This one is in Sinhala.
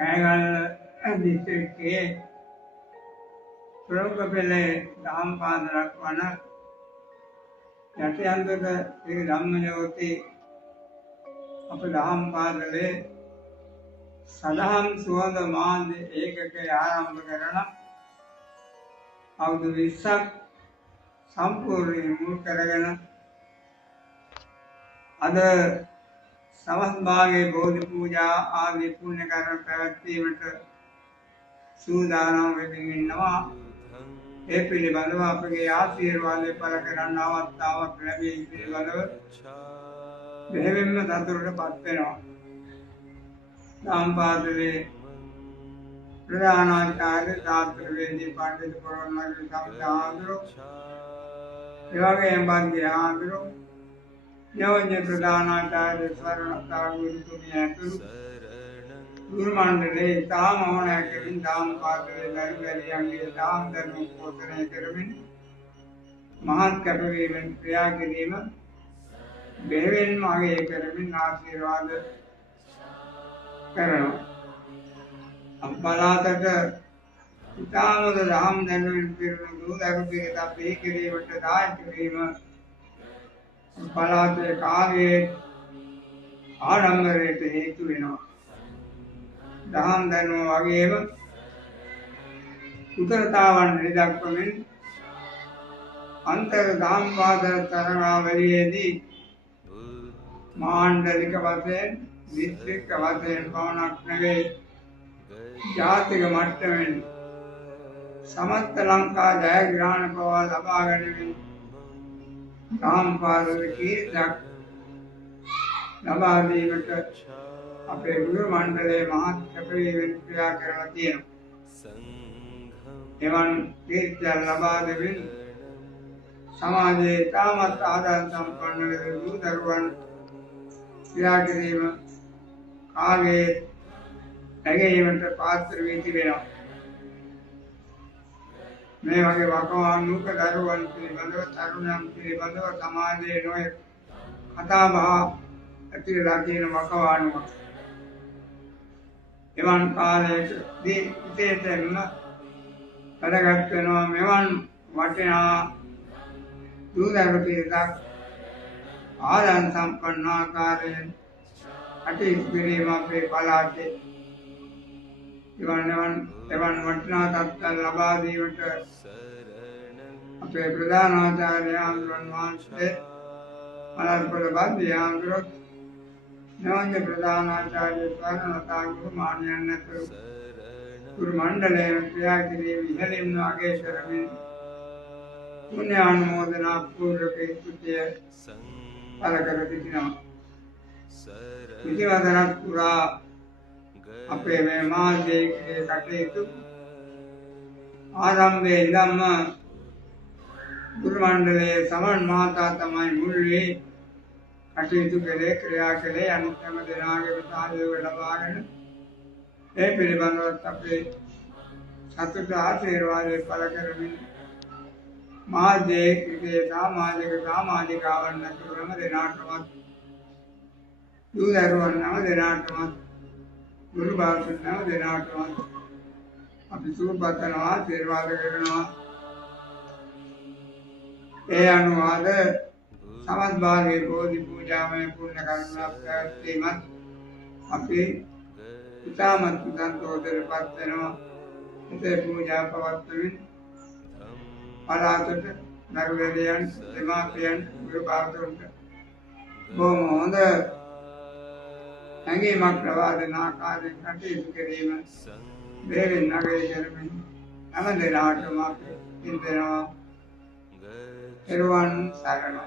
කෑගල්ල දිස්ත්‍රික්කයේ ප්‍රමුඛ පෙළේ දහම් පාසලක් වන යටියන්දක ශ්‍රී ධම්මජෝති අප දහම් පාසලේ සදහම් සුවඳ මාධ්‍ය ඒකකය ආරම්භ කරන අවුරුදු 20ක් සම්පූර්ණයෙන් මුල් කරගෙන අද සවස් භාගයේ බෝධි පූජා ආදී පුණ්‍ය කර්ම පැවැත්වීමට සූදානම් වෙමින් ඉන්නවා. ඒ පිළිබඳව අපගේ ආශිර්වාදය පළ කරන්න අවස්ථාවක් ලැබී පිළිබඳව බෙහෙවින්ම සතුටටපත් වෙනවා. දහම් පාසලේ ප්‍රධානාචාර්ය ශාස්ත්‍රවේදී පඬිතු පොරොන්මල් සම්දාහඳුරු එවැගේම බන්දිහාඳුරු යෝජ්‍ය ප්‍රධානාචාර්ය ස්වර්ණතා ගුරුතුමිය ඇතුළු ගුරු මණ්ඩලයේ ඉතාම ඕනෑකමින් දහම් පාසලේ දරුවැරියන්ගේ දහම් ධර්ම පෝෂණය කරමින් මහත් කැපවීමෙන් ක්‍රියා කිරීම බෙහෙවින්ම අගය කරමින් ආශිර්වාද කරනවා. අපලාතට ඉතාමද දහම් දැනුමින් පිරුණු දූදරු පිරිසක් බිහි කිරීමට දායක වීම පළාතේ කාර්යයේ ආඩම්බරයට හේතු වෙනවා. දහම් දැනුම වගේම උතරතාවන් නිදක්වමින් අන්තර් දහම් පාසල තරගාවලියේදී මාණ්ඩලික වශයෙන් දිස්ත්‍රික්ක වශයෙන් පමණක් නෙවෙයි ජාතික මට්ටමින් සමස්ත ලංකා ජයග්‍රහණ පවා ලබා ගැනීමෙන් දහම් පාසල කීර්තියක් ලබා දීමට අපේ ගුරු මණ්ඩලයේ මහත් කැපවීමෙන් ක්‍රියා කරලා තියෙනවා. එවන් කීර්තියක් ලබා දෙමින් සමාජයේ තාමත් ආදාන සම්පන්න වූ දරුවන් ක්‍රියා කිරීම කාගේ ඇගීමට පාත්‍ර වී තිබෙනවා. මේ වගේ වකවානුක දරුවන් පිළිබඳව තරුණයන් පිළිබඳව සමාජයේ නොයෙක් කතා බහ ඇතිවලා තියෙන වකවානුවක්. එවන් කාලයකදී විශේෂයෙන්ම වැඩගත් වෙනවා මෙවන් වටිනා දූදරු පිරිසක් ආදාන සම්පන්න ආකාරයෙන් කටයුතු කිරීම අපේ පළාතේ එවන් වටිනා තත්ත්වයන් ලබා දීමට අපේ ප්‍රධානාචාර්ය ආන්දරන් වහන්සේ මලර්පොළ බන්දිහාඳුරු නෝන්‍ය ප්‍රධානාචාර්ය ස්වර්ණතා ගුරුමාණියන් ඇතුළු ගුරු මණ්ඩලයේ ක්‍රියා කිරීම ඉහළින්ම අගය කරමින් පුණ්‍යානුමෝදනා පූර්වක ස්තුතිය පළ කර සිටිනවා. විධිවදනක් පුරා අපේ මේ මාධ්‍යයේ කටයුතු ආරම්භයේ ඉඳන්ම ගුරු මණ්ඩලයේ සමන් මහතා තමයි මුල් වී කටයුතු කළේ ක්‍රියා කළේ අනිත් හැම දෙනාගේම සහයෝගය ලබාගෙන ඒ පිළිබඳව අපේ සතුට ආශිර්වාදය පළ කරමින් මාධ්‍යයේ සමාජිකාවන් ඇතුළු හැම දෙනාටමත් දූදරුවන් හැම දෙනාටමත් ගුරු භාෂණ හැම දෙනාටමත් අපි සුබපතනවා ආශිර්වාද කරනවා. ඒ අනුවාද සමත් භාගයේ බෝධි පූජාමය පුණ්‍ය කර්ම පැවැත්වීමත් අපි ඉතාමත් සන්තෝෂයටපත් වෙනවා. ඒ පූජා පවත්වමින් පළාතට දරුවැරියන් දෙමාපියන් ගුරු භාෂණට බොහොම හොඳ හැඟීමක් ලබා දෙන ආකාරයෙන් කටයුතු කිරීම බෙහෙවින් අගය කරමින් හැම දෙනාටම අපි ඉන්නවා. එරුවන් සරණයි.